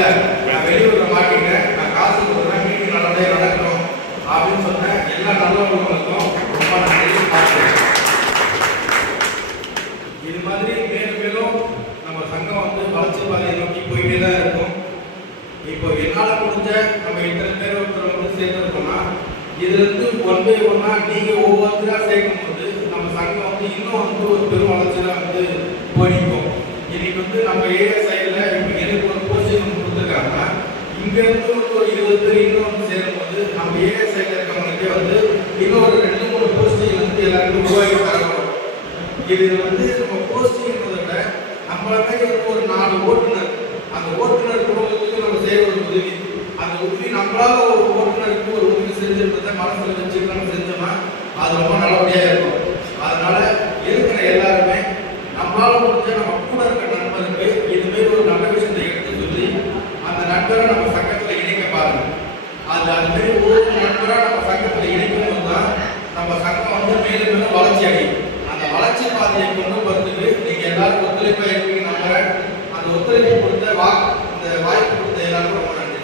இல்லை நான் வெளியூரில் மாட்டிட்டேன், நான் காசு கொடுக்குறேன், மீட்டிங் நல்லபடியாக நடக்கணும் அப்படின்னு சொன்னேன். எல்லா நல்லவர்களுக்கும் ரொம்ப நன்றி. பார்க்கிறேன். இது மாதிரி மேலும் மேலும் நம்ம சங்கம் வந்து வளர்ச்சி பாதையை நோக்கி போயிட்டே தான் இருக்கும். இப்போ என்னால் முடிஞ்ச நம்ம இத்தனை பேர் ஒருத்தர் வந்து சேர்ந்துருக்கோம்னா இதுலேருந்து ஒன் பை ஒன்னா நீங்கள் ஒவ்வொருத்தராக சேர்க்கும் போது நம்ம சங்கம் வந்து இன்னும் வந்து ஒரு பெரும் வளர்ச்சியில் வந்து போயிருக்கும். இன்னைக்கு வந்து நம்ம ஏரியா சைடில் இப்போ எனக்கு ஒரு போஸ்டிங் கொடுத்துருக்காங்க. இங்கேருந்து ஒரு 20 பேர் இன்னும் வந்து சேரும்போது நம்ம ஏரியா சைடில் இருக்கவங்களுக்கே வந்து இன்னும் ஒரு 2-3 போஸ்டிங் வந்து எல்லாருக்கும் உருவாக்கி தரணும். இது வந்து நம்ம போஸ்டிங் விட நம்மளுமே ஒரு 4 ஓட்டுநர், அந்த ஓட்டுநர் குடும்பத்துக்கு நம்ம செய்ய ஒரு உதவி, அந்த உதவி நம்மளால ஒரு ஓட்டுநருக்கு ஒரு உதவி செஞ்சுருந்ததை மனசில் வச்சு நம்ம செஞ்சோம்னா அது ரொம்ப நல்லபடியாக இருக்கும். அதனால இருக்கிற எல்லாருமே நம்மளால முடிஞ்ச நம்ம கூட இருக்கிற நண்பருக்கு இதுமாரி ஒரு நல்ல விஷயத்தை எடுத்து சொல்லி அந்த நண்பரை நம்ம சங்கத்தில் இணைக்க பாருங்க. அது மாதிரி ஒரு நண்பராக நம்ம சங்கத்தில் இணைக்கும் போது தான் நம்ம சங்கம் வந்து மேலும் மேலும் வளர்ச்சி அடையும். அந்த வளர்ச்சி பாதையை கொண்டு வரதுக்கு நீங்க எல்லாரும் ஒத்துழைப்பாக இருப்பீங்க நம்புறேன். அந்த ஒத்துழைப்பு கொடுத்த இந்த வாய்ப்பு கொடுத்த எல்லாருக்கும் ரொம்ப நன்றி.